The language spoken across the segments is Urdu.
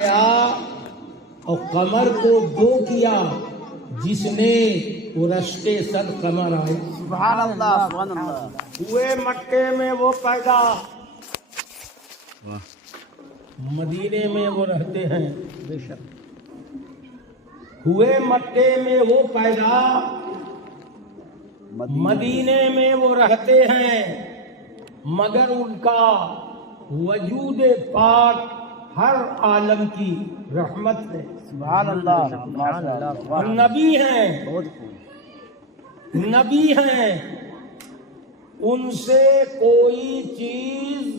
اور قمر کو دو کیا جس نے وہ رشتے صد قمر آئے. سبحان اللہ سبحان اللہ. ہوئے مکے میں وہ پیدا مدینے میں وہ رہتے ہیں. بے شک. ہوئے مکے میں وہ پیدا مدینے میں وہ رہتے ہیں مگر ان کا وجود پاک ہر عالم کی رحمت ہے. سبحان اللہ سبحان اللہ. اور نبی ہیں نبی ہیں ان سے کوئی چیز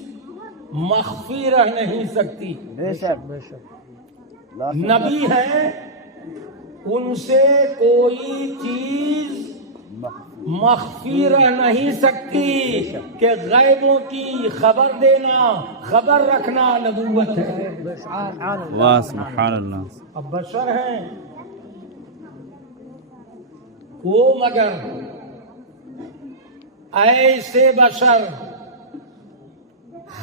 مخفی رہ نہیں سکتی. بے شک بے شک. نبی ہیں ان سے کوئی چیز مخفی رہ نہیں سکتی کہ غیبوں کی خبر دینا خبر رکھنا نبوت ہے. واہ سبحان اللہ. اب بشر ہیں وہ مگر ایسے بشر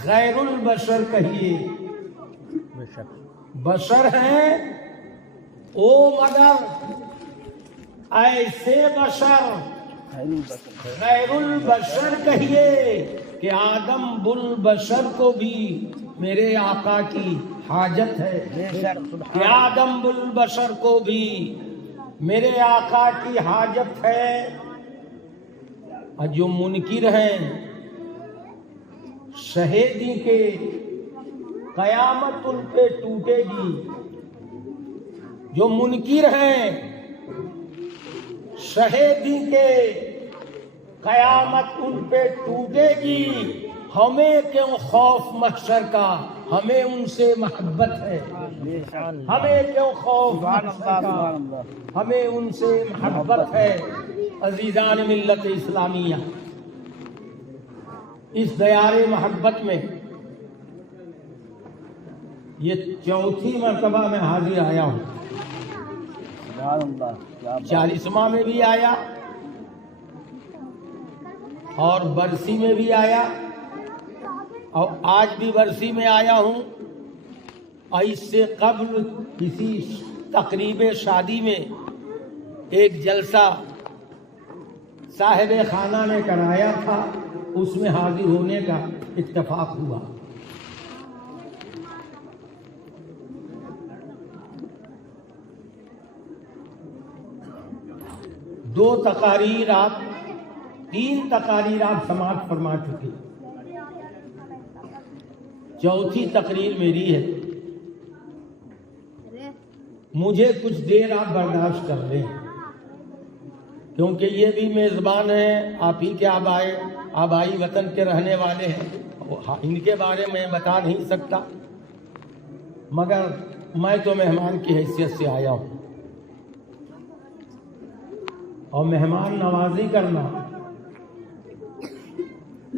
غیر البشر کہیے. بشر ہیں وہ مگر ایسے بشر غیر البشر کہیے کہ آدم بالبشر کو بھی میرے آقا کی حاجت ہے. کہ آدم بالبشر کو بھی میرے آقا کی حاجت ہے. اور جو منکر ہیں شہیدی کے قیامت ان پہ ٹوٹے گی. جو منکر ہیں شہیدی کے قیامت ان پہ ٹوٹے گی. ہمیں کیوں خوف محشر کا ہمیں ان سے محبت ہے. ہمیں کیوں خوف محشر کا ہمیں ان سے محبت ہے. عزیزان ملت اسلامیہ اس دیار محبت میں یہ چوتھی مرتبہ میں حاضر آیا ہوں. 40واں میں بھی آیا اور برسی میں بھی آیا اور آج بھی برسی میں آیا ہوں. اور اس سے قبل کسی تقریب شادی میں ایک جلسہ صاحب خانہ نے کرایا تھا اس میں حاضر ہونے کا اتفاق ہوا. تین تقاریر آپ سماعت فرما چکے. چوتھی تقریر میری ہے. مجھے کچھ دیر آپ برداشت کر لیں کیونکہ یہ بھی میزبان ہیں آپ ہی کے آبائی وطن کے رہنے والے ہیں. ان کے بارے میں بتا نہیں سکتا مگر میں تو مہمان کی حیثیت سے آیا ہوں. اور مہمان نوازی کرنا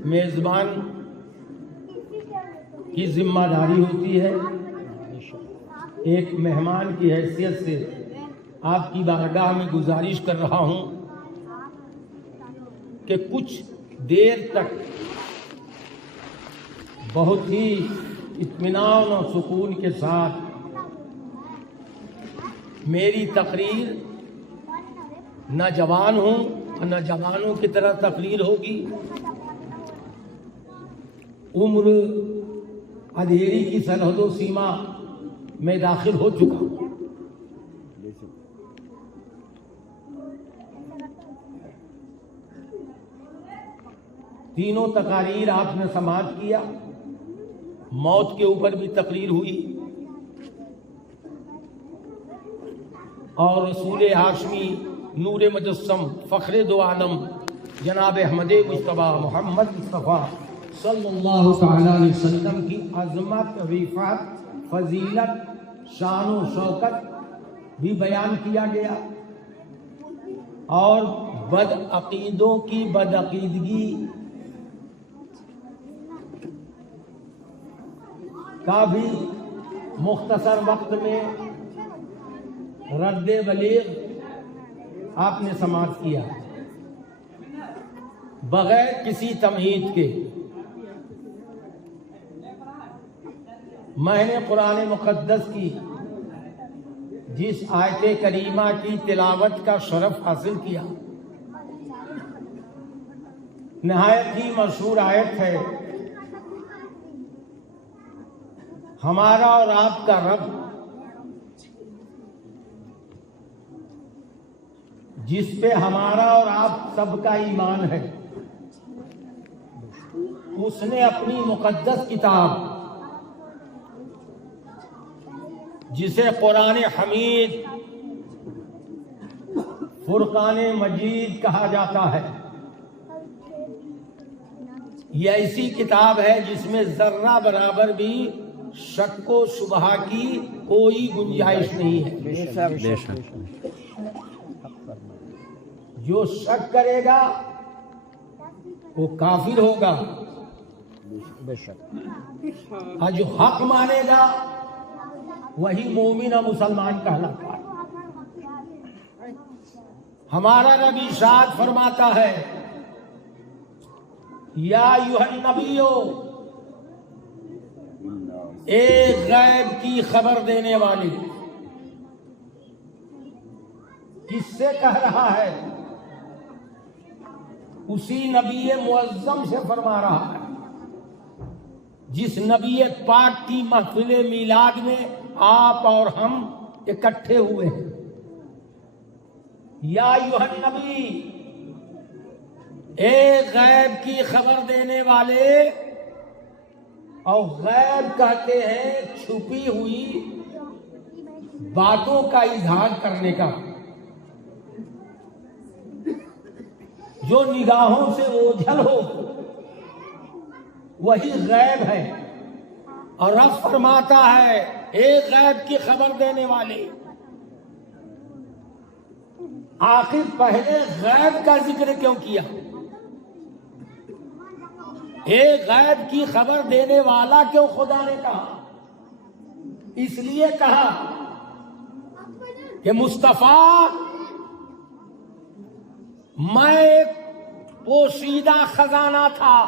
میزبان کی ذمہ داری ہوتی ہے. ایک مہمان کی حیثیت سے آپ کی بارگاہ میں گزارش کر رہا ہوں کہ کچھ دیر تک بہت ہی اطمینان اور سکون کے ساتھ میری تقریر نہ جوان ہوں اور نہ جوانوں کی طرح تقریر ہوگی. عمر اندھیری کی سرحد و سیما میں داخل ہو چکا ہوں. تینوں تقاریر آپ نے سماعت کیا. موت کے اوپر بھی تقریر ہوئی اور رسول ہاشمی نور مجسم فخر دو عالم جناب احمد مصطفیٰ محمد مصطفیٰ صلی اللہ تعالی علیہ وسلم کی عظمت رفعت فضیلت شان و شوکت بھی بیان کیا گیا اور بدعقیدوں کی بدعقیدگی کا بھی مختصر وقت میں رد بلیغ آپ نے سماعت کیا بغیر کسی تمہید کے. میں نے قرآن مقدس کی جس آیت کریمہ کی تلاوت کا شرف حاصل کیا، نہایت ہی مشہور آیت ہے، ہمارا اور آپ کا رب جس پہ ہمارا اور آپ سب کا ایمان ہے، اس نے اپنی مقدس کتاب جسے قرآن حمید، فرقان مجید کہا جاتا ہے، یہ ایسی کتاب ہے جس میں ذرہ برابر بھی شک و شبہ کی کوئی گنجائش نہیں ہے۔ بے شک جو شک کرے گا وہ کافر ہوگا، بے شک اور جو حق مانے گا وہی مومن اور مسلمان کہلاتا ہے۔ ہمارا نبی ارشاد فرماتا ہے، یا ایھا النبیو، ایک غیب کی خبر دینے والی، کس سے کہہ رہا ہے؟ اسی نبی معظم سے فرما رہا ہے جس نبی پاک کی محفل میلاد میں آپ اور ہم اکٹھے ہوئے ہیں۔ یا ایھا النبی، ایک غیب کی خبر دینے والے، اور غیب کہتے ہیں چھپی ہوئی باتوں کا اظہار کرنے کا، جو نگاہوں سے اوجھل ہو وہی غیب ہے۔ اور رب فرماتا ہے ایک غیب کی خبر دینے والے۔ آخر پہلے غیب کا ذکر کیوں کیا؟ ایک غیب کی خبر دینے والا کیوں خدا نے کہا؟ اس لیے کہا کہ مصطفیٰ، میں ایک پوشیدہ خزانہ تھا،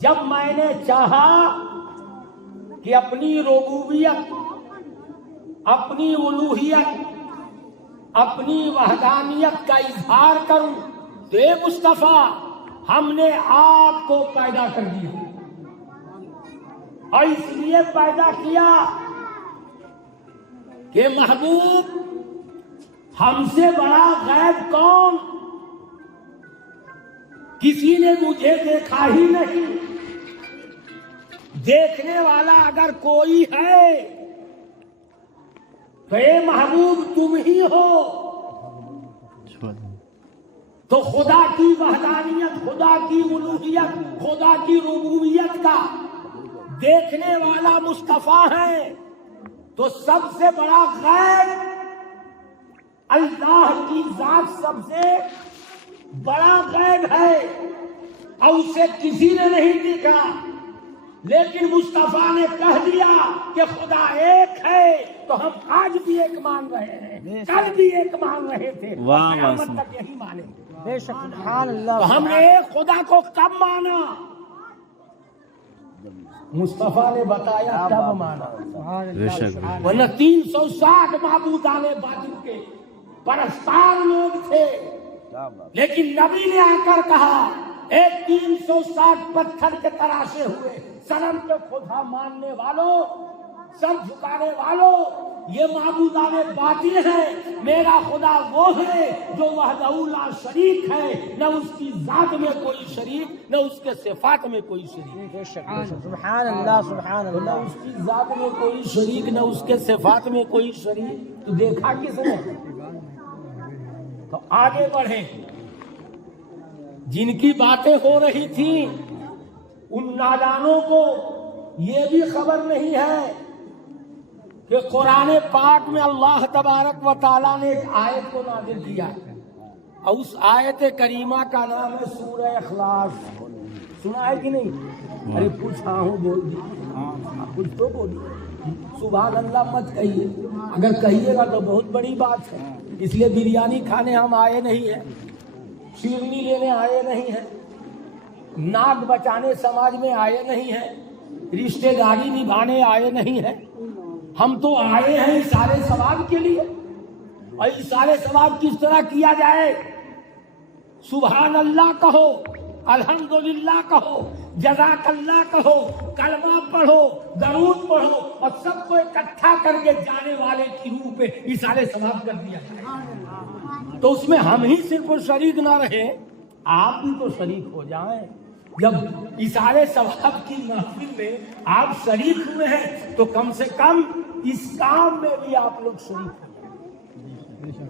جب میں نے چاہا کہ اپنی ربوبیت، اپنی الوہیت، اپنی وحدانیت کا اظہار کروں تو اے مصطفیٰ، ہم نے آپ کو پیدا کر دیا، اور اس لیے پیدا کیا کہ محبوب، ہم سے بڑا غیب کون؟ کسی نے مجھے دیکھا ہی نہیں، دیکھنے والا اگر کوئی ہے تو اے محبوب تم ہی ہو۔ تو خدا کی وحدانیت، خدا کی الوہیت، خدا کی ربوبیت کا دیکھنے والا مصطفیٰ ہے، تو سب سے بڑا غیب اللہ کی ذات سب سے بڑا غیب ہے، اور اسے کسی نے نہیں دیکھا، لیکن مصطفیٰ نے کہہ دیا کہ خدا ایک ہے، تو ہم آج بھی ایک مان رہے ہیں، کل بھی ایک مان رہے تھے، قیامت تک یہی مانیں گے۔ بے شک سبحان اللہ۔ تو ہم نے ایک خدا کو کب مانا؟ مصطفیٰ نے بتایا کب مانا، ورنہ 360 معبودان باطل کے پرستار لوگ تھے، لیکن نبی نے آ کر کہا ایک 360 پتھر کے تراشے ہوئے صنم کے خدا ماننے والوں، سر جھکانے والوں، یہ معبودان باطل ہیں، میرا خدا وہ ہے جو وحدہ لا شریک ہے، نہ اس کی ذات میں کوئی شریک، نہ اس کے صفات میں کوئی شریک، بے شک سبحان اللہ سبحان نہ اللہ۔ اس کی ذات میں کوئی شریک، نہ اس کے صفات میں کوئی شریک، تو دیکھا کس نے؟ تو آگے بڑھیں، جن کی باتیں ہو رہی تھیں ان نادانوں کو یہ بھی خبر نہیں ہے کہ قرآن پاک میں اللہ تبارک و تعالیٰ نے ایک آیت کو نازل کیا، اور اس آیت کریمہ کا نام ہے سورہ اخلاص۔ سنا ہے کہ نہیں؟ ارے کچھ ہاں ہوں بول دی، کچھ تو بولیے، سبحان اللہ مت کہیے، اگر کہیے گا تو بہت بڑی بات ہے۔ اس لیے بریانی کھانے ہم آئے نہیں ہیں، شیرنی لینے آئے نہیں ہیں، ناک بچانے سماج میں آئے نہیں ہیں، رشتے داری نبھانے آئے نہیں ہیں، ہم تو آئے ہیں اشارے ثواب کے لیے. اور اشارے ثواب کس طرح کیا جائے؟ سبحان اللہ کہو، الحمدللہ کہو، جزاک اللہ کہو، کلمہ پڑھو، درود پڑھو، اور سب کو اکٹھا کر کے جانے والے کی روح پہ اشارے ثواب کر دیا جائے. تو اس میں ہم ہی صرف شریک نہ رہے، آپ بھی تو شریک ہو جائیں. جب اشارے ثواب کی محفل میں آپ شریک ہوئے ہیں تو کم سے کم اس کام میں بھی آپ لوگ شریک ہیں.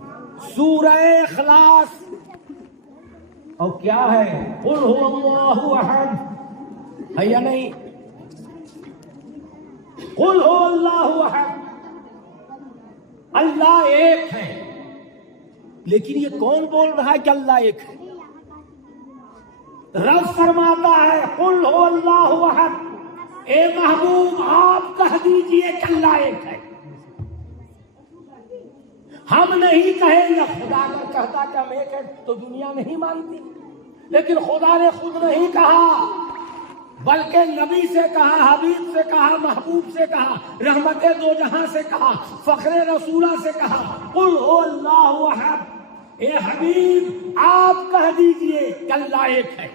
سورہ اخلاص اور کیا ہے؟ قل هو اللہ احد ہے یا نہیں؟ قل هو اللہ احد، اللہ ایک ہے. لیکن یہ کون بول رہا ہے کہ اللہ ایک ہے؟ رب فرماتا ہے قل هو اللہ احد، اے محبوب آپ کہہ دیجئے کہ اللہ ایک ہے. ہم نہیں کہیں گے. خدا اگر کہتا کہ ہم ایک ہے تو دنیا نہیں مانتی، لیکن خدا نے خود نہیں کہا، بلکہ نبی سے کہا، حبیب سے کہا، محبوب سے کہا، رحمت دو جہاں سے کہا، فخر رسولہ سے کہا قل هو اللہ احد. اے حبیب آپ کہہ دیجئے کہ اللہ ایک ہے.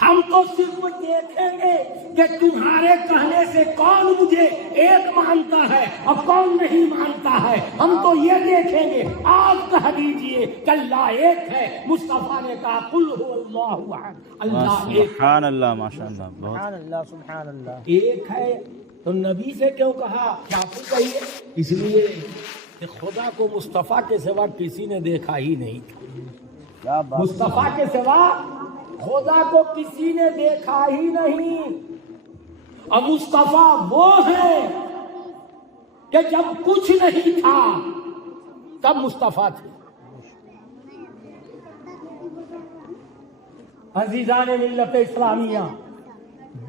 ہم تو صرف دیکھیں گے کہ تمہارے کہنے سے کون مجھے ایک مانتا ہے اور کون نہیں مانتا ہے. ہم تو یہ دیکھیں گے. آپ کہہ دیجئے کہ اللہ ایک ہے. مصطفیٰ نے کہا قل هو اللہ احد، اللہ ایک. سبحان اللہ، ماشاء اللہ، بہت سبحان اللہ سبحان اللہ. ایک ہے تو نبی سے کیوں کہا کہ آپ کو کہیے؟ اس لیے کہ خدا کو مصطفیٰ کے سوا کسی نے دیکھا ہی نہیں تھا. مصطفیٰ کے سوا خدا کو کسی نے دیکھا ہی نہیں. اور مصطفیٰ وہ ہے کہ جب کچھ نہیں تھا تب مصطفیٰ تھے. عزیزان ملت اسلامیہ،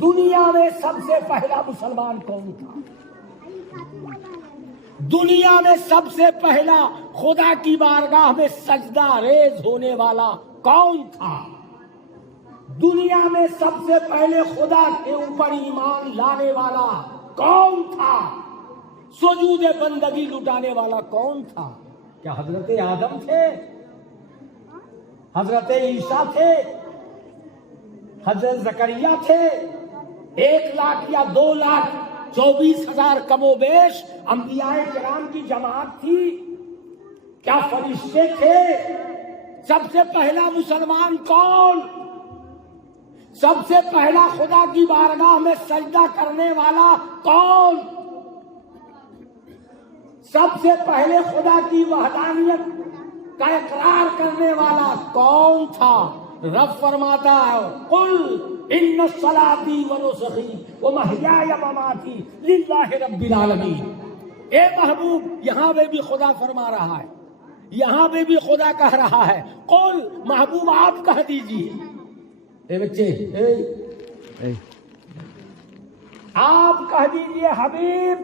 دنیا میں سب سے پہلا مسلمان کون تھا؟ دنیا میں سب سے پہلا خدا کی بارگاہ میں سجدہ ریز ہونے والا کون تھا؟ دنیا میں سب سے پہلے خدا کے اوپر ایمان لانے والا کون تھا؟ سجود بندگی لٹانے والا کون تھا؟ کیا حضرت آدم تھے؟ حضرت عیسیٰ تھے؟ حضرت زکریا تھے؟ 1 لاکھ یا 2,24,000 کم و بیش انبیاء کرام کی جماعت تھی؟ کیا فرشتے تھے؟ سب سے پہلا مسلمان کون؟ سب سے پہلا خدا کی بارگاہ میں سجدہ کرنے والا کون؟ سب سے پہلے خدا کی وحدانیت کا اقرار کرنے والا کون تھا؟ رب فرماتا ہے قل ان صلاتی و نسخی و محیای و مماتی للہ رب العالمین. اے محبوب، یہاں پہ بھی خدا فرما رہا ہے، یہاں پہ بھی خدا کہہ رہا ہے قل، محبوب آپ کہہ دیجئے. اے بچے، آپ کہہ دیجئے حبیب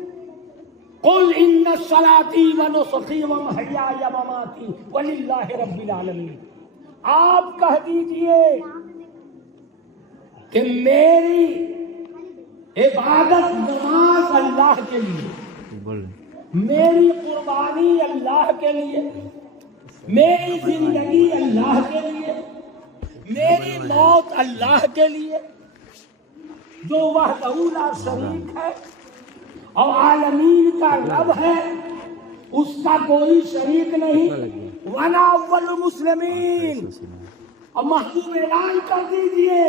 قل ان صلاتی و نسخی و محیای و مماتی وللہ رب العالمین. آپ کہہ دیجئے کہ میری عبادت نماز اللہ کے لیے، میری قربانی اللہ کے لیے، میری زندگی اللہ کے لیے، میری موت اللہ کے لیے، جو وحدہ لا شریک ہے اور عالمین کا رب ہے، اس کا کوئی شریک نہیں. وانا اول المسلمین. اور محبوب اعلان کر دیجئے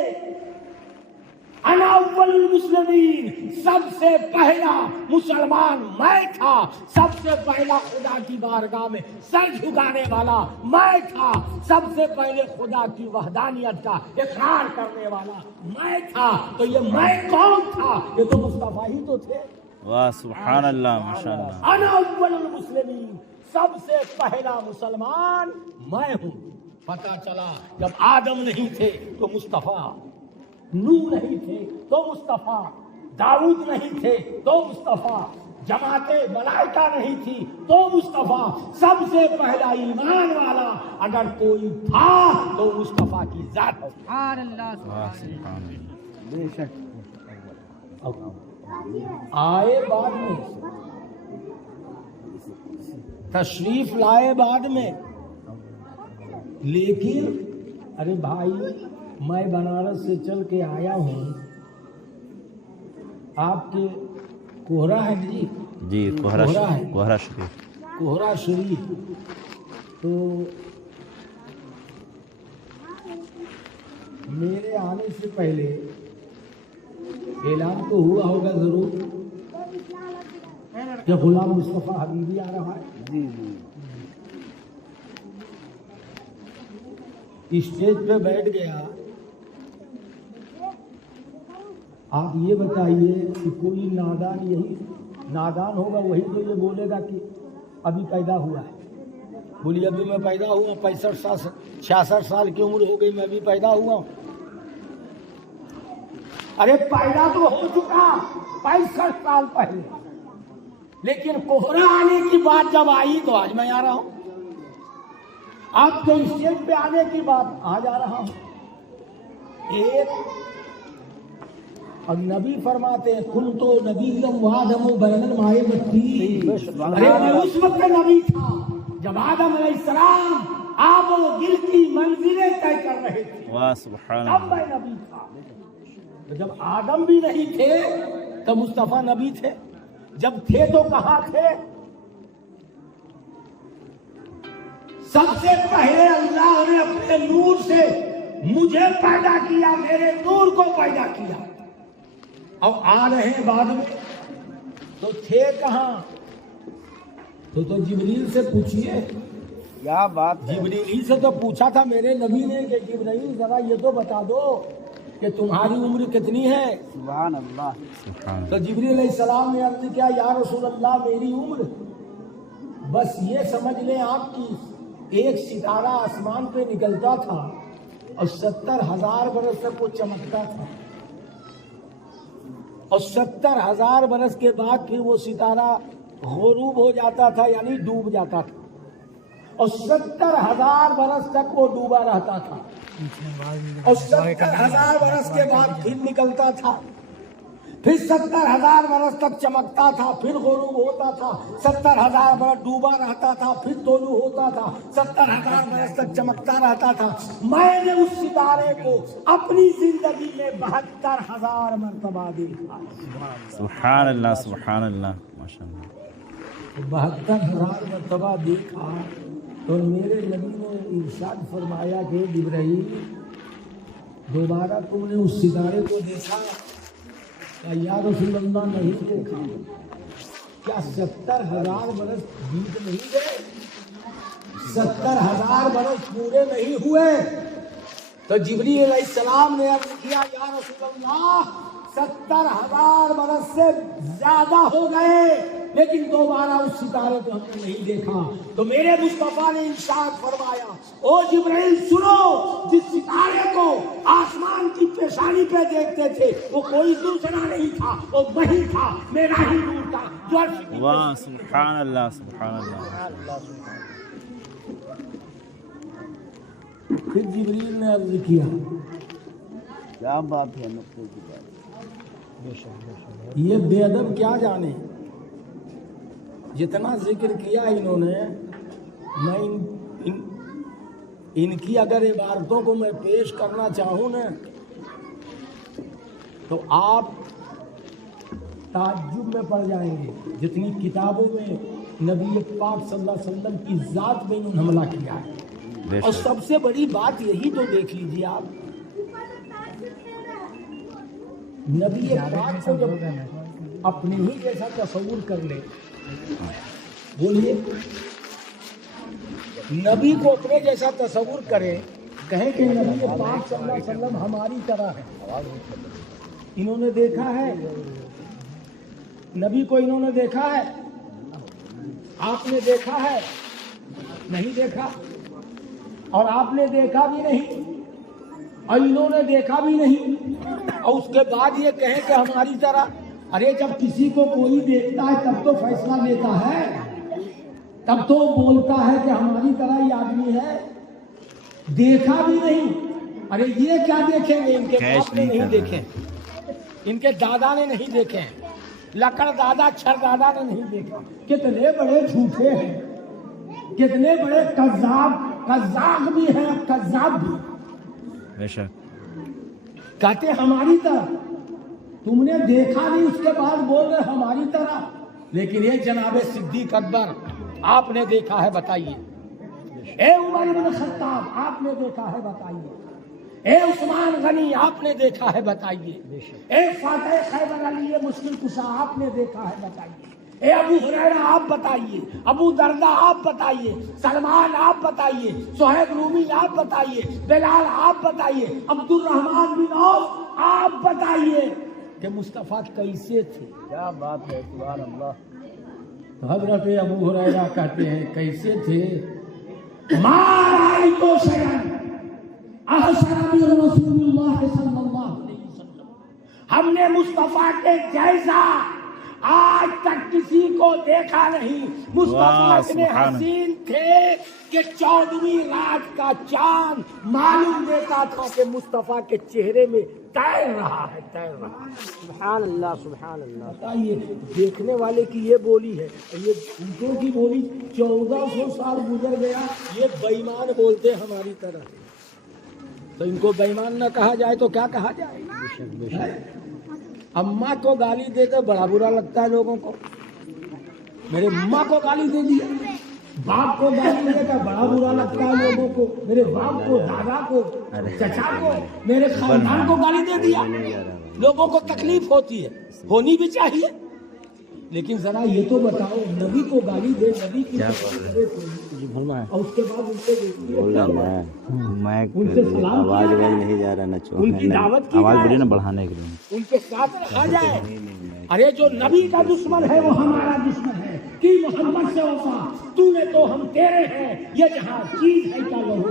انا اول المسلمین، سب سے پہلا مسلمان میں تھا، سب سے پہلا خدا کی بارگاہ میں سر جھکانے والا میں تھا، سب سے پہلے خدا کی وحدانیت کا اقرار کرنے والا میں تھا. تو یہ میں کون تھا؟ یہ تو مصطفیٰ ہی تو تھے. واہ سبحان اللہ، ماشاء اللہ. انا اول المسلمین، سب سے پہلا مسلمان میں ہوں. پتہ چلا جب آدم نہیں تھے تو مصطفیٰ، نوح نہیں تھے تو مصطفیٰ، داؤد نہیں تھے تو مصطفیٰ، جماعت ملائکہ نہیں تھی تو مصطفیٰ سب سے پہلا ایمان والا اگر کوئی تھا تو مصطفیٰ کی ذات ہے۔ سبحان اللہ واہ سبحان اللہ بے شک آئے بعد میں، تشریف لائے بعد میں، لیکن ارے بھائی میں بنارس سے چل کے آیا ہوں، آپ کے کوہرا ہے جی، جی کوہرا ہے، کوہرا شریف کوہرا شریف، تو میرے آنے سے پہلے اعلان تو ہوا ہوگا ضرور کہ غلام مصطفیٰ حبیبی آ رہا ہے۔ جی جی اسٹیج پہ بیٹھ گیا، آپ یہ بتائیے کہ کوئی نادان، یہی نادان ہوگا وہی تو یہ بولے گا کہ ابھی پیدا ہوا ہے، بولیے ابھی میں پیدا ہوا 65 سال کی عمر ہو گئی، میں ابھی پیدا ہوا ہوں۔ ارے پیدا تو ہو چکا 65 سال پہلے، لیکن کوہرا آنے کی بات جب آئی تو آج میں آ رہا ہوں، آپ کے اسٹیج پہ آنے کی بات آج آ رہا ہوں۔ ایک اور نبی فرماتے ہیں کن تو نبی وآدم بین الماء والطین، ارے میں اس وقت نبی تھا جب آدم علیہ السلام آب و گل کی منزلیں طے کر رہے تھے، واہ سبحان تب اللہ میں نبی تھا۔ تو جب آدم بھی نہیں تھے تو مصطفیٰ نبی تھے، جب تھے تو کہاں تھے؟ سب سے پہلے اللہ نے اپنے نور سے مجھے پیدا کیا، میرے نور کو پیدا کیا، اب آ رہے ہیں بعد میں، تو تھے کہاں؟ تو جبریل سے پوچھئے، کیا بات ہے جبریل ہی سے تو پوچھا تھا میرے نبی نے کہ جبریل ذرا یہ تو بتا دو کہ تمہاری عمر کتنی ہے؟ سبحان اللہ سبحان تو اللہ جبریل علیہ السلام نے عرض کیا یا رسول اللہ میری عمر بس یہ سمجھ لیں آپ کی ایک ستارہ آسمان پہ نکلتا تھا اور 70,000 برس تک وہ چمکتا تھا، اور 70,000 برس کے بعد پھر وہ ستارہ غروب ہو جاتا تھا، یعنی ڈوب جاتا تھا، اور 70,000 برس تک وہ ڈوبا رہتا تھا، اور 70,000 برس کے بعد پھر نکلتا تھا، پھر 70,000 برس تک چمکتا تھا، پھر غروب ہوتا تھا، 70,000 برس ڈوبا رہتا تھا، پھر طلوع ہوتا تھا، 70,000 برس تک چمکتا رہتا تھا۔ میں نے اس ستارے کو اپنی زندگی میں 72,000 مرتبہ دیکھا۔ سبحان اللہ سبحان اللہ ماشاء اللہ 72,000 مرتبہ دیکھا تو میرے نبی نے ارشاد فرمایا کہ جبرائیل دوبارہ تم نے اس ستارے کو دیکھا؟ یا رسول اللہ نہیں دیکھا۔ کیا 70,000 برس بیت نہیں گئے؟ 70,000 برس پورے نہیں ہوئے؟ تو جبریل علیہ السلام نے عرض کیا یا رسول اللہ 70,000 برس سے زیادہ ہو گئے، لیکن دوبارہ اس ستارے کو ہم نے نہیں دیکھا۔ تو میرے مصطفیٰ نے ارشاد فرمایا او جبرائیل سنو، جس ستارے کو آسمان کی پیشانی پہ دیکھتے تھے وہ کوئی دوسرا نہیں تھا، وہ وہی تھا، میرا ہی نور تھا جو عرش کی واہ سبحان اللہ سبحان اللہ پھر جبریل نے عرض کیا کیا بات ہے نقطے کی بات یہ بے ادب کیا جانے، جتنا ذکر کیا انہوں نے، میں ان کی اگر عبارتوں کو میں پیش کرنا چاہوں نا تو آپ تعجب میں پڑ جائیں گے، جتنی کتابوں میں نبی پاک صلی اللہ علیہ وسلم کی ذات میں انہوں نے حملہ کیا ہے۔ بے اور شک سب سے بڑی بات یہی تو دیکھ لیجیے آپ، نبی پاک کو جب اپنے ہی جیسا تصور کر لے، بولیے نبی کو اپنے جیسا تصور کرے، کہیں کہ نبی پاک صلی اللہ علیہ وسلم ہماری طرح ہے، انہوں نے دیکھا ہے نبی کو، انہوں نے دیکھا ہے، آپ نے دیکھا ہے نہیں دیکھا، اور آپ نے دیکھا بھی نہیں اور انہوں نے دیکھا بھی نہیں، اور اس کے بعد یہ کہیں کہ ہماری طرح۔ ارے جب کسی کو کوئی دیکھتا ہے تب تو فیصلہ لیتا ہے، تب تو بولتا ہے کہ ہماری طرح ہی آدمی ہے، دیکھا بھی نہیں۔ ارے یہ کیا دیکھیں گے؟ ان کے باپ نے نہیں دیکھے، ان کے دادا نے نہیں دیکھے، لکڑ دادا چھر دادا نے نہیں دیکھا۔ کتنے بڑے جھوٹے ہیں، کتنے بڑے قذاب بھی ہیں، قذاب بھی۔ بے شک کہتے ہماری طرح، تم نے دیکھا نہیں اس کے بعد بول رہے ہماری طرح۔ لیکن یہ جناب صدیق اکبر آپ نے دیکھا ہے بتائیے، اے عمر بن خطاب آپ نے دیکھا ہے بتائیے، اے عثمان غنی آپ نے دیکھا ہے بتائیے، اے فاتح خیبر علی مشکل کشا آپ نے دیکھا ہے بتائیے، اے ابو ہریرہ آپ بتائیے، ابو دردہ آپ بتائیے، سلمان آپ بتائیے، صہیب رومی آپ بتائیے، بلال آپ بتائیے، عبد الرحمن بن عوف آپ بتائیے کہ مصطفیٰ کیسے تھے۔ کیا بات ہے، سبحان اللہ۔ حضرت ابو ہریرہ کہتے ہیں کیسے تھے؟ ما رأیت شیئا احسن من رسول اللہ صلی اللہ علیہ وسلم، ہم نے مصطفیٰ کے جیسا آج تک کسی کو دیکھا نہیں۔ مصطفیٰ اتنے حسین تھے کہ 14ویں رات کا چاند معلوم دیتا تھا کہ مصطفیٰ کے چہرے میں تیر رہا ہے، تیر رہا ہے۔ سبحان اللہ، سبحان اللہ۔ بتائیے دیکھنے والے کی یہ بولی ہے، یہ جھوٹوں کی بولی 1400 سال گزر گیا، یہ بے ایمان بولتے ہماری طرح، تو ان کو بے ایمان نہ کہا جائے تو کیا کہا جائے؟ اماں کو گالی دے تو بڑا برا لگتا ہے لوگوں کو، میرے اماں کو گالی دے دیا، باپ کو گالی دے تو بڑا برا لگتا ہے لوگوں کو، میرے باپ کو، دادا کو، چچا کو، میرے خاندان کو گالی دے دیا، لوگوں کو تکلیف ہوتی ہے، ہونی بھی چاہیے۔ لیکن ذرا یہ تو بتاؤ، نبی کو گالی دے، نبی کی اور اس کے بعد ان سے آواز نہیں جا رہا، ان کی دعوت کی آواز جائے، بڑی نا بڑھانے کے لیے۔ ان کے ساتھ رکھا جائے۔ ارے جو نبی کا دشمن ہے وہ ہمارا دشمن ہے، کہ محمد سے وفا، تو نے تو ہم تیرے ہیں، یہ جہاں چیز ہے کیا لہو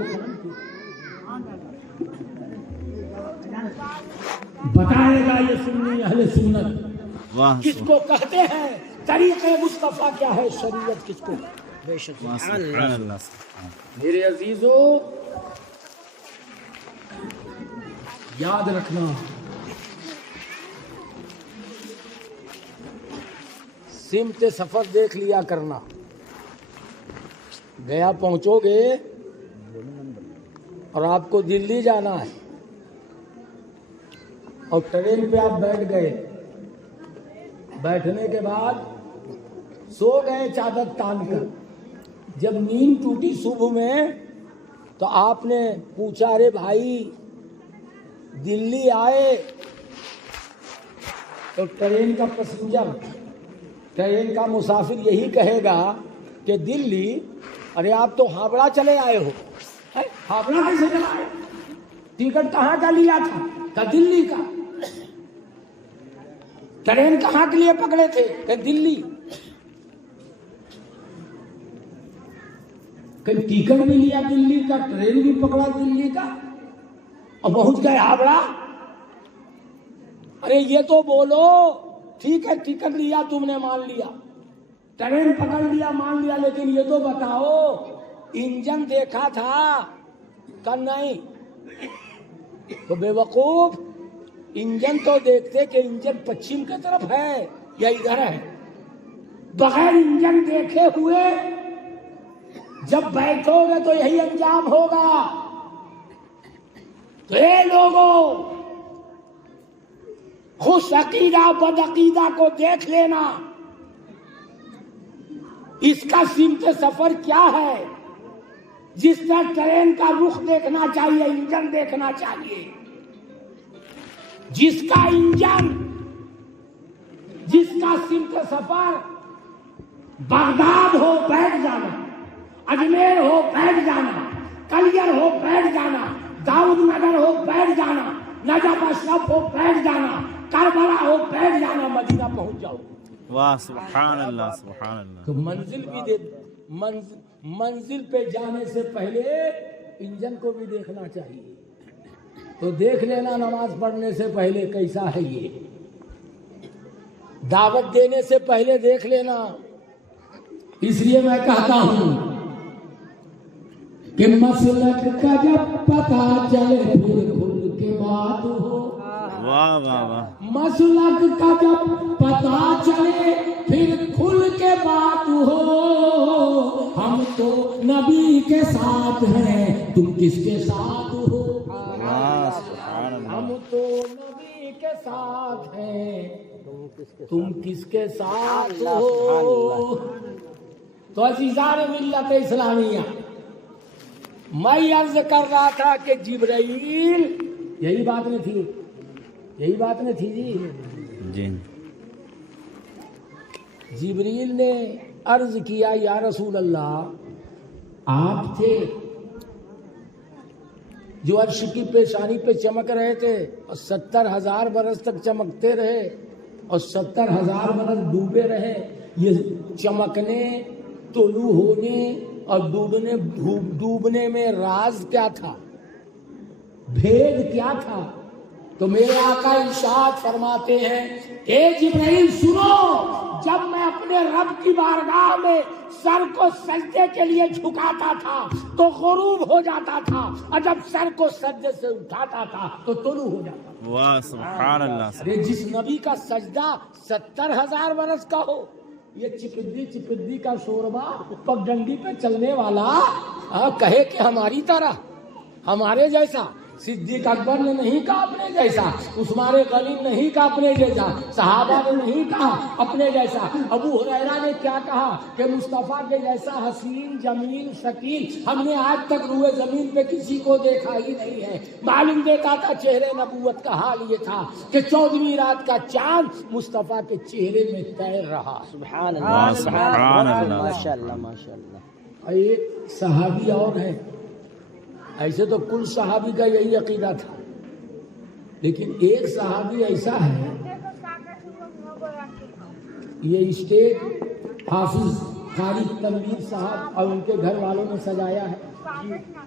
بتائے گا یہ سنی اہل سنت واہ کس کو کہتے ہیں، طریقہ مصطفیٰ کیا ہے، شریعت کس کو۔ بے شک سبحان اللہ۔ میرے عزیزو یاد رکھنا، سمت سفر دیکھ لیا کرنا، گیا پہنچو گے اور آپ کو دلی جانا ہے اور ٹرین پہ آپ بیٹھ گئے، بیٹھنے کے بعد سو گئے چادر تان کر، جب نیند ٹوٹی صبح میں تو آپ نے پوچھا ارے بھائی دلی آئے؟ تو ٹرین کا پیسنجر، ٹرین کا مسافر یہی کہے گا کہ دلی، ارے آپ تو ہاوڑہ چلے آئے ہو۔ ہاوڑہ کیسے چلا آئے؟ ٹکٹ کہاں کا لیا تھا؟ کہ دلی کا۔ ٹرین کہاں کے لیے پکڑے تھے؟ کہ دلی۔ کہ ٹکٹ بھی لیا دلی کا، ٹرین بھی پکڑا دلی کا اور پہنچ گئے ہاوڑہ۔ ارے یہ تو بولو، ٹھیک ہے ٹکٹ لیا تم نے مان لیا، ٹرین پکڑ لیا مان لیا، لیکن یہ تو بتاؤ انجن دیکھا تھا کہ نہیں؟ تو بے وقوف، انجن تو دیکھتے کہ انجن پچھم کی طرف ہے یا ادھر ہے، بغیر انجن دیکھے ہوئے جب بیٹھو گے تو یہی انجام ہوگا۔ تو اے لوگوں، خوش عقیدہ بد عقیدہ کو دیکھ لینا، اس کا سمت سفر کیا ہے۔ جس طرح ٹرین کا رخ دیکھنا چاہیے، انجن دیکھنا چاہیے، جس کا انجن، جس کا سمت سفر بغداد ہو بیٹھ جانا، اجمیر ہو بیٹھ جانا، کلیر ہو بیٹھ جانا، داؤد نگر ہو بیٹھ جانا، نجف اشرف ہو بیٹھ جانا، کربلا ہو بیٹھ جانا، مدینہ پہنچ جاؤ۔ واہ سبحان اللہ، سبحان اللہ۔ تو منزل بھی منزل پہ جانے سے پہلے انجن کو بھی دیکھنا چاہیے۔ تو دیکھ لینا نماز پڑھنے سے پہلے کیسا ہے یہ، دعوت دینے سے پہلے دیکھ لینا، اس لیے میں کہتا ہوں کہ مسلک کا جب پتہ چلے پھر کھل کے بات ہو. واہ واہ واہ. مسلک کا جب پتہ چلے پھر کھل کے بات ہو. ہم تو نبی کے ساتھ ہیں تم کس کے ساتھ ہو. ہم تو نبی کے ساتھ ہیں تم کس کے ساتھ ہو. تو عزیزان ملت اسلامیہ، میں عرض کر رہا تھا کہ جبرائیل، یہی بات نہیں تھی، یہی بات نہیں تھی جی. جبریل نے عرض کیا یا رسول اللہ، آپ تھے جو عرش کی پیشانی پہ چمک رہے تھے اور 70,000 برس تک چمکتے رہے اور 70,000 برس ڈوبے رہے. یہ چمکنے، طلوع ہونے اور ڈوبنے میں راز کیا تھا، بھید کیا تھا؟ تو میرے آقا ارشاد فرماتے ہیں، اے جبرائیل سنو، جب میں اپنے رب کی بارگاہ میں سر کو سجدے کے لیے جھکاتا تھا تو غروب ہو جاتا تھا، اور جب سر کو سجدے سے اٹھاتا تھا تو طلوع ہو جاتا تھا. واہ سبحان اللہ. ارے جس نبی کا سجدہ 70,000 برس کا ہو، یہ چپدی کا شوربا پگڈنڈی پہ چلنے والا کہے کہ ہماری طرح، ہمارے جیسا. صدیق اکبر نے نہیں کہا اپنے جیسا، عثمان غنی نے نہیں کہا اپنے جیسا، صحابہ نے نہیں کہا اپنے جیسا. ابو ہریرہ نے کیا کہا کہ مصطفیٰ کے جیسا حسین جمیل شکیل ہم نے آج تک روئے زمین پہ کسی کو دیکھا ہی نہیں ہے. معلوم دیتا تھا چہرے نبوت کا حال یہ تھا کہ 14ویں رات کا چاند مصطفیٰ کے چہرے میں تیر رہا. سبحان اللہ سبحان اللہ. ماشاءاللہ ماشاءاللہ. ایک صحابی اور ہے، ایسے تو کل صحابی کا یہی عقیدہ تھا، لیکن ایک صحابی ایسا ہے، یہ اسٹیج حافظ قاری تنویر صاحب اور ان کے گھر والوں نے سجایا ہے.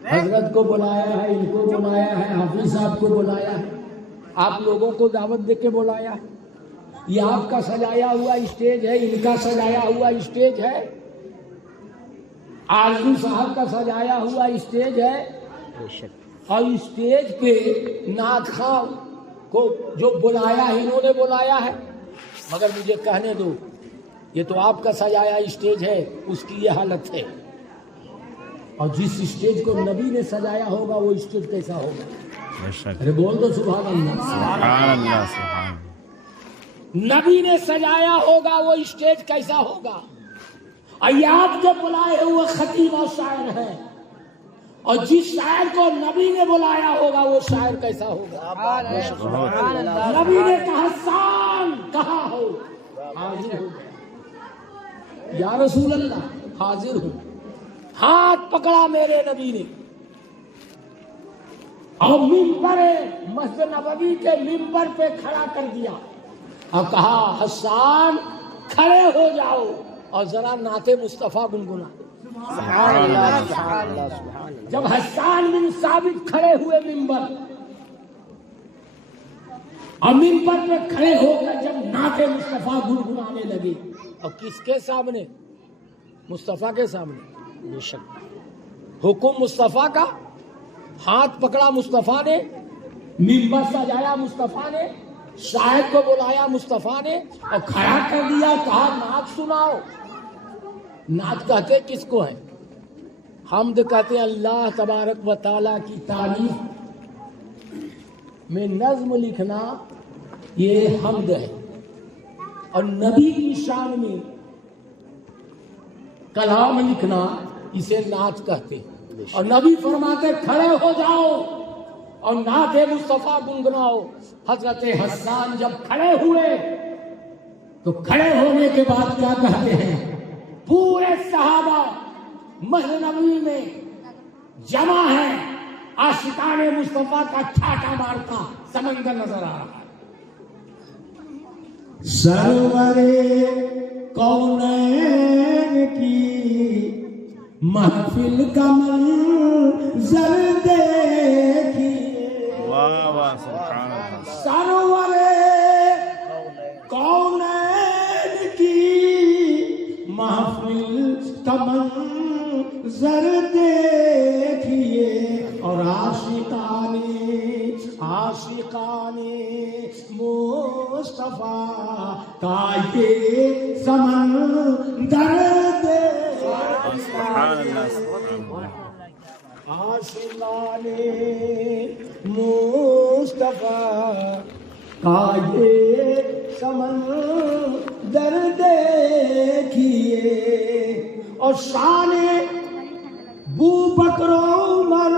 حضرت کو بلایا ہے، ان کو بلایا ہے، حافظ صاحب کو بلایا ہے، آپ لوگوں کو دعوت دے کے بلایا ہے. یہ آپ کا سجایا ہوا اسٹیج ہے، ان کا سجایا ہوا اسٹیج ہے، آرزو صاحب کا سجایا ہوا اسٹیج ہے. اور اسٹیج پہ نعت خواں کو جو بلایا ہے انہوں نے بلایا ہے. مگر مجھے کہنے دو، یہ تو آپ کا سجایا اسٹیج ہے، اس کی یہ حالت ہے. اور جس اسٹیج کو نبی نے سجایا ہوگا وہ اسٹیج کیسا ہوگا؟ ارے بول دو سبحان اللہ. سبحان اللہ سبحان. نبی نے سجایا ہوگا وہ اسٹیج کیسا ہوگا؟ آپ کے بلائے ہوئے خطیب اور شاعر ہیں، اور جس شاعر کو نبی نے بلایا ہوگا وہ شاعر کیسا ہوگا؟ نبی نے کہا حسان کہاں ہو؟ حاضر ہو. یا رسول اللہ حاضر ہوں. ہاتھ پکڑا میرے نبی نے اور ممبر مسجد نبوی کے ممبر پہ کھڑا کر دیا اور کہا حسان کھڑے ہو جاؤ اور ذرا نعت مصطفیٰ گنگنا. سبحان اللہ سبحان اللہ سبحان اللہ. جب حسان بن ثابت کھڑے ہوئے ممبر اور ممبر پہ کھڑے ہو کر جب نعت مصطفیٰ گنگنانے لگے، اور کس کے سامنے؟ مصطفیٰ کے سامنے. بے شک حکم مصطفیٰ کا، ہاتھ پکڑا مصطفیٰ نے، ممبر سجایا مصطفیٰ نے، شاہد کو بلایا مصطفیٰ نے اور کھڑا کر دیا. کہا نعت سناؤ. نعت کہتے کس کو ہے؟ حمد کہتے ہیں اللہ تبارک و تعالیٰ کی تعریف میں نظم لکھنا یہ حمد ہے، اور نبی کی شان میں کلام لکھنا اسے نعت کہتے ہیں. اور نبی فرماتے کھڑے ہو جاؤ اور نعت مصطفیٰ گنگناؤ. حضرت حسان جب کھڑے ہوئے تو کھڑے ہونے کے بعد کیا کہتے ہیں؟ پورے صحابہ مسجد نبوی میں جمع ہے، عاشقان مصطفیٰ کا ٹھاٹا مارتا سمندر نظر آ رہا ہے. سرور کونین کی محفل کا منظر دیکھیے. واہ واہ سبحان اللہ. سرور کونین کی محفل کا یہ سمندر سبحان اللہ سبحان اللہ آسمان مصطفیٰ کا یہ سمندر دیکھیے اور شان بوبکر عمر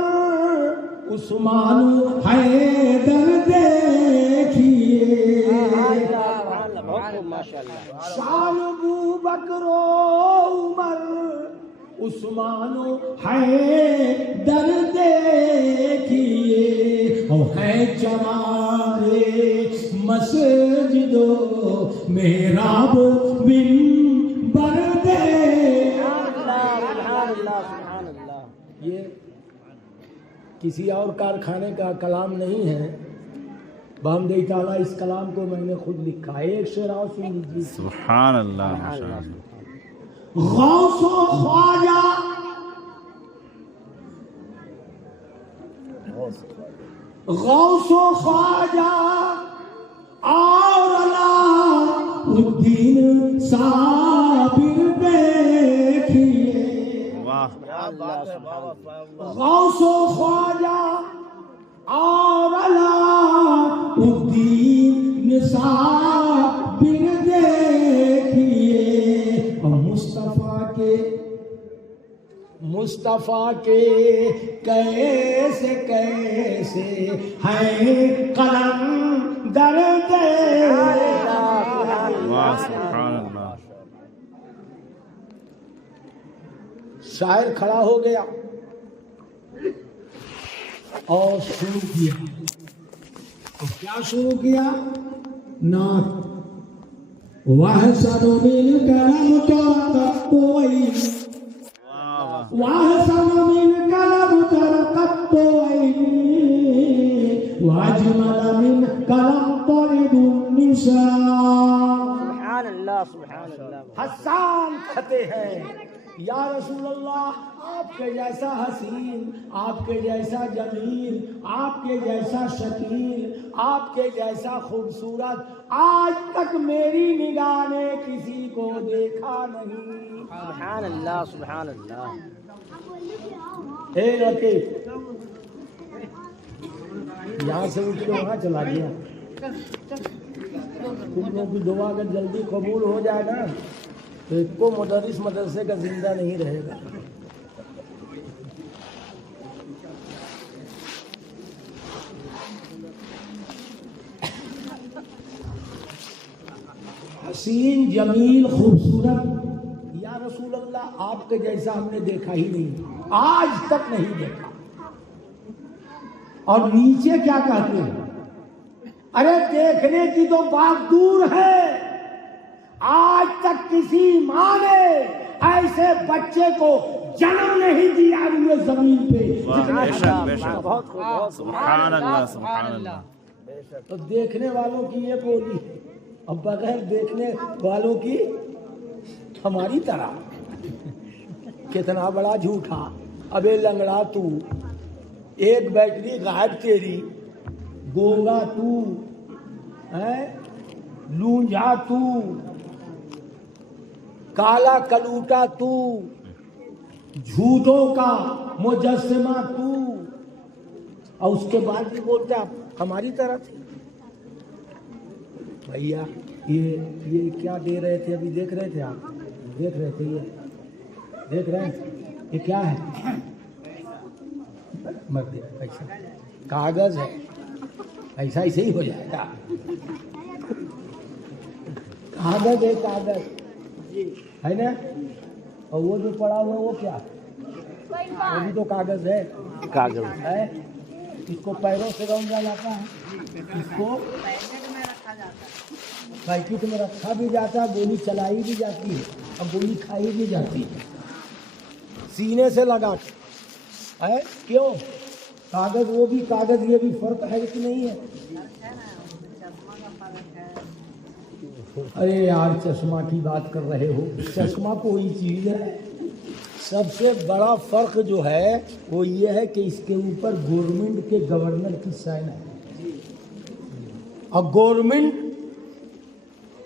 عثمان حیدر دیکھیے شان بوبکر عمر عثمان حیدر دیکھیے اور ہے چراغ مسجد و محراب منبر دے. یہ کسی اور کارخانے کا کلام نہیں ہے، بحمدِ تعالیٰ اس کلام کو میں نے خود لکھا ہے. ایک شعر اور سن لیجیے. سبحان اللہ ماشاء اللہ. غوث و خواجہ غوث و خواجہ اور علاء الدین صابر دیکھیے. غوث و خواجہ اور علاء الدین صابر دیکھیے. مصطفیٰ کے کیسے کیسے ہیں قلم در دے. سبحان اللہ. شاعر کھڑا ہو گیا اور شروع کیا. اور کیا شروع کیا؟ نعت. وَأَحْسَنُ مِنْكَ لَمْ تَرَ عَيْنِي وَأَحْسَنُ مِنْكَ لَمْ تَرَ عَيْنِي وَأَجْمَلَ مِنْكَ لَمْ تَلِدْ النِّسَاءُ. سبحان اللہ سبحان اللہ. حسان کہتے ہیں یا رسول اللہ آپ کے جیسا حسین، آپ کے جیسا جمیل، آپ کے جیسا شکیل، آپ کے جیسا خوبصورت آج تک میری نگاہ نے کسی کو دیکھا نہیں. سبحان اللہ سبحان اللہ. اے رقیب یہاں سے اٹھ کے وہاں چلا گیا. تم لوگوں کی دعا اگر جلدی قبول ہو جائے نا تو ایک کو مدرس مدرسے کا زندہ نہیں رہے گا. حسین جمیل خوبصورت یا رسول اللہ آپ کے جیسا ہم نے دیکھا ہی نہیں، آج تک نہیں دیکھا. اور نیچے کیا کہتے ہیں؟ ارے دیکھنے کی تو بات دور ہے، آج تک کسی ماں نے ایسے بچے کو جنم نہیں دیا ہوئے زمین پہ. بے شک بے شک. سبحان اللہ سبحان اللہ. تو دیکھنے والوں کی یہ بولی اب بغیر دیکھنے والوں کی ہماری طرح. کتنا بڑا جھوٹا. ابے لنگڑا تو، ایک بیٹری غائب تیری، گونگا تو، لونجا تو، کالا کلوٹا تو، جھوٹوں کا مجسمہ تو، اور اس کے بعد بھی بولتے آپ ہماری طرح تھی. بھیا یہ کیا دے رہے تھے ابھی؟ دیکھ رہے تھے آپ؟ دیکھ رہے تھے؟ یہ دیکھ رہے ہیں یہ کیا ہے؟ مت دیکھ، ایسا کاغذ ہے، ایسا ایسے ہی ہو جائے گا. کاغذ ہے، کاغذ ہے نا. اور وہ جو پڑا ہوا وہ کیا؟ وہ بھی تو کاغذ ہے. کاغذ ہے. اس کو پیروں سے روندا جاتا ہے، اس کو پیکٹ میں رکھا بھی جاتا ہے، گولی چلائی بھی جاتی ہے اور گولی کھائی بھی جاتی ہے سینے سے لگا کے. ہے کیوں؟ کاغذ وہ بھی کاغذ، یہ بھی فرق ہے کہ نہیں ہے؟ ارے یار چشمہ کی بات کر رہے ہو، چشمہ کوئی چیز ہے. سب سے بڑا فرق جو ہے وہ یہ ہے کہ اس کے اوپر گورنمنٹ کے گورنر کی سائن ہے، اور گورنمنٹ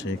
ٹھیک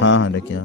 ہاں ہاں لے کے آ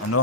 ہلو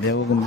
بیگو کو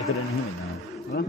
ادھر نہیں ہے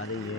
ارے یہ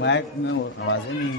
مائک میں وہ آوازیں نہیں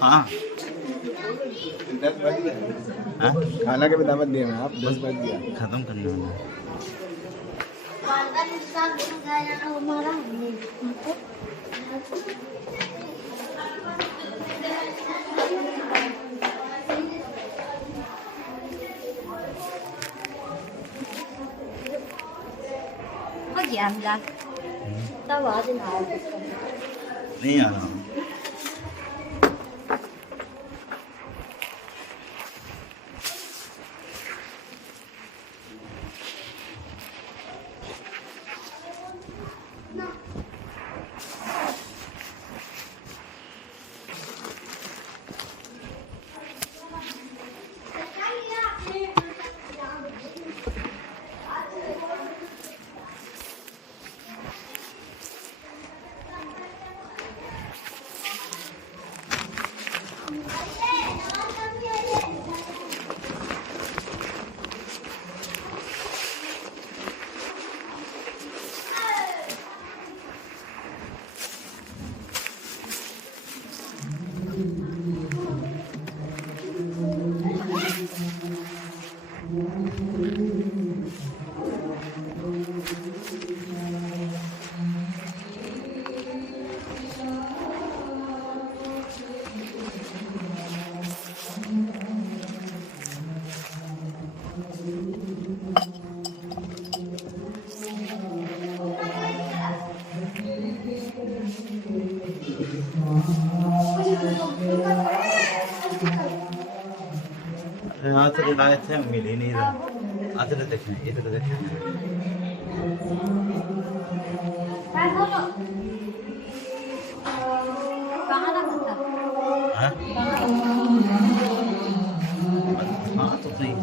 ہاں 10 بج گیا ہاں کھانا کا بھی دعوت دیا نا آپ 10 بج گیا ختم کرنے والا نہیں آ رہا آتے لائے تھے مل ہی نہیں رہا آتے دیکھیں ادھر دیکھیں ہاں تو صحیح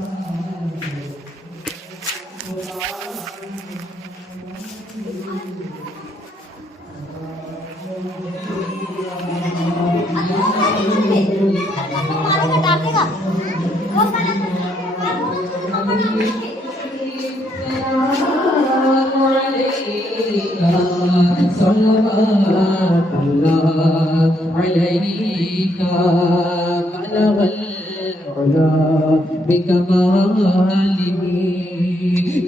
صلوات الله عليك بلغ العلا بكماله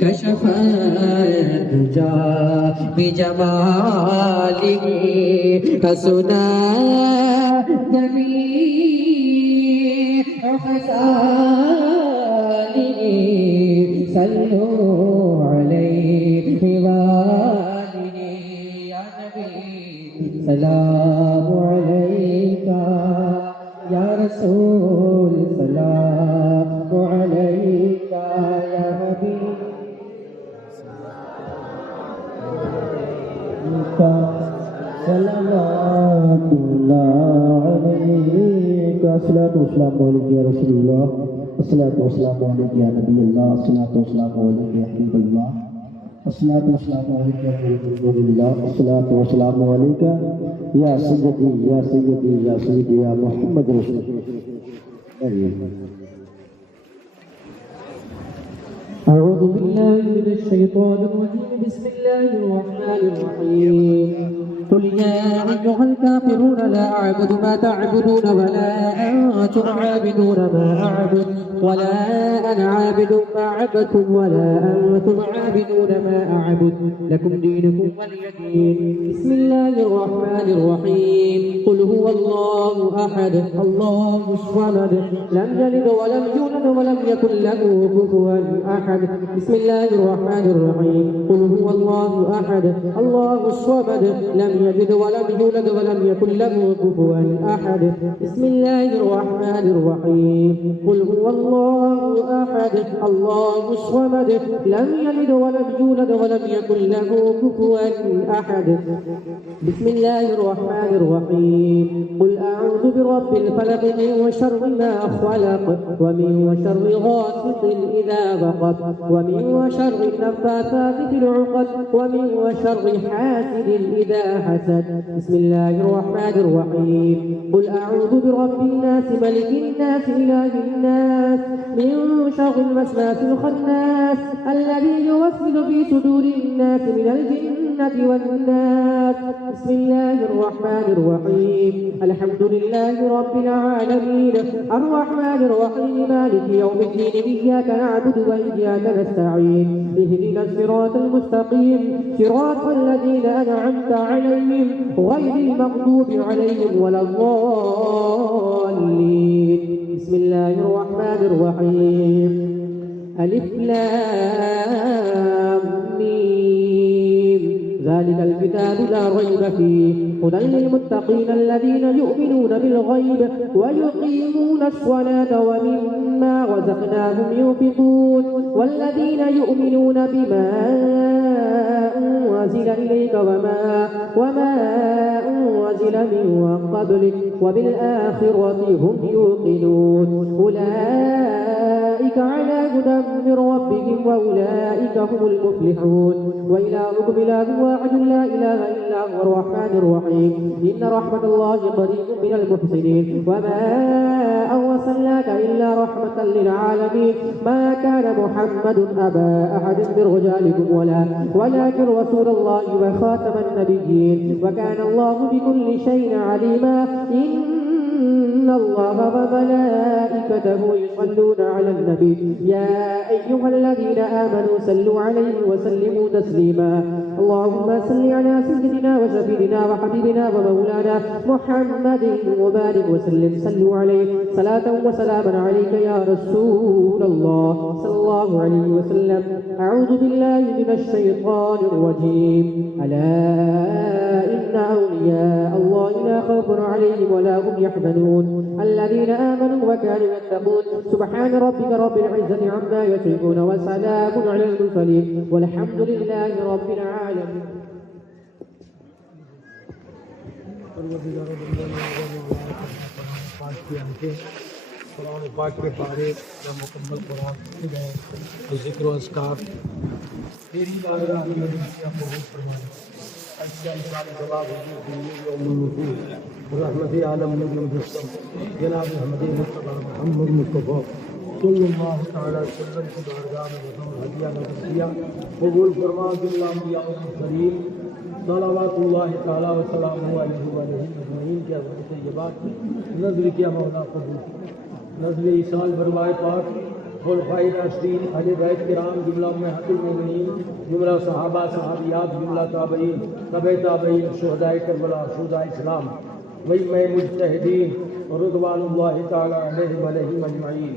كشف الدجى بجماله حسنا جميع خصاله صلوا عليه وآله يا نبي سلام عليك يا رسول سلام عليك يا حبيب صلوات الله عليك الصلاة والسلام عليك يا رسول الله الصلاة والسلام عليك يا نبي الله الصلاة والسلام عليك يا حبيب الله الصلاة والسلام عليك يا رسول الله الصلاة والسلام عليك يا سيدي يا سيدي يا سيدي يا محمد رسول الله. أعوذ بالله من الشيطان الرجيم بسم الله الرحمن الرحيم قل يا أيها الكافرون لا أعبد ما تعبدون ولا أنتم عابدون ما أعبد ولا أنا عابد ما عبدتم ولا أنتم عابدون ما أعبد لكم دينكم ولي دين بسم الله الرحمن الرحيم قل هو الله أحد الله الصمد لم يلد ولم يولد ولم يكن له كفوا أحد بسم الله الرحمن الرحيم قل هو الله أحد الله الصمد لم يلد ولم يولد ولم يكن له كفوا أحد بسم الله الرحمن الرحيم قل هو الله أحد الله الصمد لم يلد ولم يولد ولم يكن له كفوا أحد بسم الله الرحمن الرحيم قل أعوذ برب الفلق من شر ما خلق ومن شر غاسق إذا وقب ومن شر النفاثات في العقد ومن شر حاسد إذا حسد بسم الله الرحمن الرحيم قل أعوذ برب الناس ملك الناس إله الناس من شر الوسواس الخناس الذي يوسوس في صدور الناس من الجنة الجنة والناس. بسم الله الرحمن الرحيم. الحمد لله رب العالمين الرحمن الرحيم مالك يوم الدين. إياك نعبد وإياك نستعين. اهدنا الصراط المستقيم صراط الذين أنعمت عليهم غير المغضوب عليهم ولا الضالين. بسم الله الرحمن الرحيم. ألف لام ميم. ذلك الكتاب لا ريب فيه هدى للمتقين الذين يؤمنون بالغيب ويقيمون الصلاة ومما رزقناهم ينفقون. والذين يؤمنون بما أنزل إليك وما أنزل من قبلك وبالآخرة هم يوقنون. أولئك على هدى من ربهم وأولئك هم المفلحون. وإلهكم إله واحد لا إله إلا هو الرحمن الرحيم. إن رحمة الله قريب من المحسنين. وما أرسلناك إلا رحمة للعالمين. ما كان محمد أبا أحد من رجالكم ولكن رسول الله وخاتم النبيين وكان الله بكل شيء عليما. إن الله وملائكته يصلون على النبي يا أيها الذين آمنوا صلوا عليه وسلموا تسليما. اللهم صل على سيدنا وشفيعنا وحبيبنا ومولانا محمد وبارك وسلم. صلوا عليه صلاة وسلاما عليك يا رسول الله صلى الله عليه وسلم. أعوذ بالله من الشيطان الرجيم. ألا إن أولياء الله لا خوف عليهم ولا هم يحزنون الذين آمنوا وكانوا يتقون. سبحان ربك رب العزة عما يصفون وسلام على المرسلين والحمد لله رب العالمين. قرآن پاک کے پارے یا مکمل قرآن پڑھے گئے ذکر و اذکار تیری بارگاہ میں قبول فرمائے. اچھا انسان جواب رحمت عالم نبی مجسم جناب محمد مصطفیٰ صلی اللہ تعالیٰ وسلم کی بارگاہ میں بطور ہدیہ نظر کیا. قبول فرما بالانبیاء والمرسلین صلوات اللہ تعالیٰ وسلامہ علیہ وآلہ اجمعین کی حضرت طیبات نظر کیا. مولا قبول نزل ایصال برائے پاک خلفائے راشدین اہل بیت کرام جملہ امہات المومنین جملہ صحابہ صحابیات جملہ تابعین تبع تابعین شہدائے کربلا شہدائے اسلام وئمہ مجتہدین رضوان اللہ تعالی علیہم اجمعین.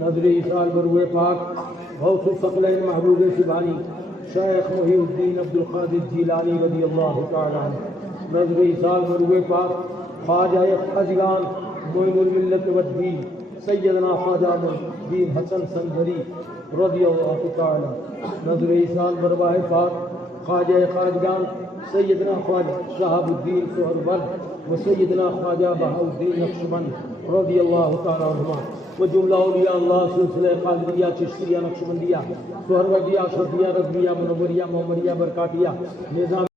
نزل ایصال بروئے پاک غوث الثقلین محبوب سبحانی شیخ محی الدین عبدالقادر جیلانی رضی اللہ تعالی عنہ. نزل ایصال بروئے پاک خواجہ خواجگان معین الملت والدین سیدنا خواجہ الدین حسن سنگھری رضی اللہ تعالی. نظر ایصال برواہ پاک خواجہ خواجگان سیدنا خواجہ شہاب الدین سہرورد و سیدنا خواجہ بہاؤالدین نقشبند رضی اللہ تعالی عنہما و جملہ اولیاء اللہ سلسلہ قادریہ چشتیہ نقشبندیہ سہروردیہ اشرفیہ رضویہ منوریہ معمریہ برکاتیہ نظام